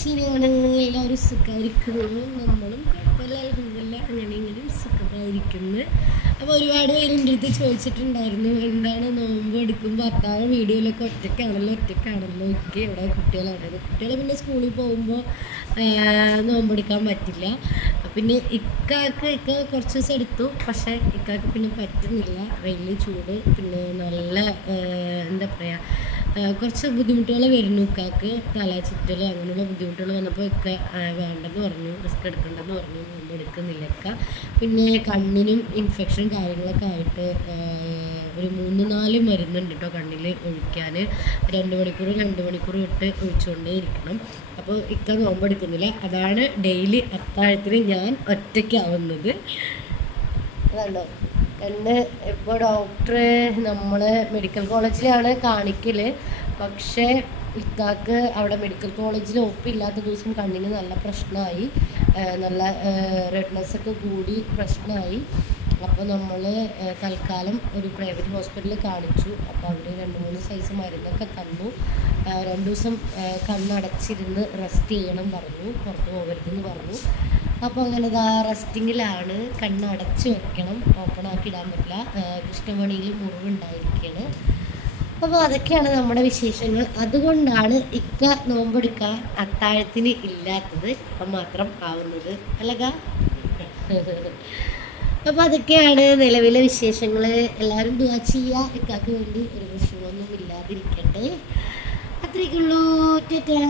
ശരിയാണ്, എല്ലാവരും സുഖമായിരിക്കുന്നു, നമ്മളും കുഴപ്പമില്ല, അൽഹംദുലില്ലാ അങ്ങനെ ഇങ്ങനെ സുഖമായിരിക്കുന്നു. അപ്പോൾ ഒരുപാട് പേര് എൻ്റെ അടുത്ത് ചോദിച്ചിട്ടുണ്ടായിരുന്നു, എന്താണ് നോമ്പ് എടുക്കുമ്പോൾ അത്താഴം വീഡിയോയിലൊക്കെ ഒറ്റയ്ക്കാണല്ലോ ഒക്കെ ഇവിടെ കുട്ടികൾ പിന്നെ സ്കൂളിൽ പോകുമ്പോൾ നോമ്പെടുക്കാൻ പറ്റില്ല. പിന്നെ ഇക്ക കുറച്ച് ദിവസം എടുത്തു, പക്ഷേ ഇക്കാക്ക് പിന്നെ പറ്റുന്നില്ല, വെയിൽ ചൂട്, പിന്നെ നല്ല എന്താ പറയുക, കുറച്ച് ബുദ്ധിമുട്ടുകൾ വരുന്നു. ഇക്കാക്ക് തല ചുറ്റൽ അങ്ങനെയുള്ള ബുദ്ധിമുട്ടുകൾ വന്നപ്പോൾ ഒക്കെ വേണ്ടെന്ന് പറഞ്ഞു, റിസ്ക് എടുക്കണ്ടെന്ന് പറഞ്ഞു, ഒന്നും എടുക്കുന്നില്ല ഇക്ക. പിന്നെ കണ്ണിനും ഇൻഫെക്ഷൻ കാര്യങ്ങളൊക്കെ ആയിട്ട് ഒരു 3-4 മരുന്നുണ്ട് കേട്ടോ കണ്ണിൽ ഒഴിക്കാൻ. 2 മണിക്കൂർ വിട്ട് ഒഴിച്ചുകൊണ്ടേ ഇരിക്കണം. അപ്പോൾ ഇക്ക നോമ്പെടുക്കുന്നില്ല, അതാണ് ഡെയിലി അത്താഴത്തിന് ഞാൻ ഒറ്റയ്ക്കാവുന്നത്. അതുകൊണ്ടോ കണ്ണ് ഇപ്പോൾ ഡോക്ടർ നമ്മൾ മെഡിക്കൽ കോളേജിലാണ് കാണിക്കൽ, പക്ഷേ ഇക്കാക്ക് അവിടെ മെഡിക്കൽ കോളേജിൽ ഒപ്പില്ലാത്ത ദിവസം കണ്ണിന് നല്ല പ്രശ്നമായി, നല്ല റെഡ്നെസ്സൊക്കെ കൂടി പ്രശ്നമായി. അപ്പോൾ നമ്മൾ തൽക്കാലം ഒരു പ്രൈവറ്റ് ഹോസ്പിറ്റലിൽ കാണിച്ചു. അപ്പോൾ അവർ 2-3 സൈസ് മരുന്നൊക്കെ തന്നു. 2 ദിവസം കണ്ണടച്ചിരുന്ന് റെസ്റ്റ് ചെയ്യണം പറഞ്ഞു, പുറത്ത് പോകരുതെന്ന് പറഞ്ഞു. അപ്പോൾ അങ്ങനെ റെസ്റ്റിങ്ങിലാണ്, കണ്ണടച്ച് വെക്കണം, ഓപ്പൺ ആക്കി ഇടാൻ പറ്റില്ല, കൃഷ്ണമണിയിൽ മുറിവുണ്ടായിരിക്കുകയാണ്. അപ്പോൾ അതൊക്കെയാണ് നമ്മുടെ വിശേഷങ്ങൾ. അതുകൊണ്ടാണ് ഇക്ക നോമ്പെടുക്കാൻ അത്താഴത്തിന് ഇല്ലാത്തത്, ഇപ്പം മാത്രം ആവുന്നത് അല്ലക. അപ്പോൾ അതൊക്കെയാണ് നിലവിലെ വിശേഷങ്ങൾ. എല്ലാവരും ദുആ ചെയ്യുക, ഇക്കാക്ക് വേണ്ടി ഒരു പ്രശ്നമൊന്നും ഇല്ലാതിരിക്കട്ടെ. അത്രയ്ക്കുള്ളൂ. ടാറ്റാ.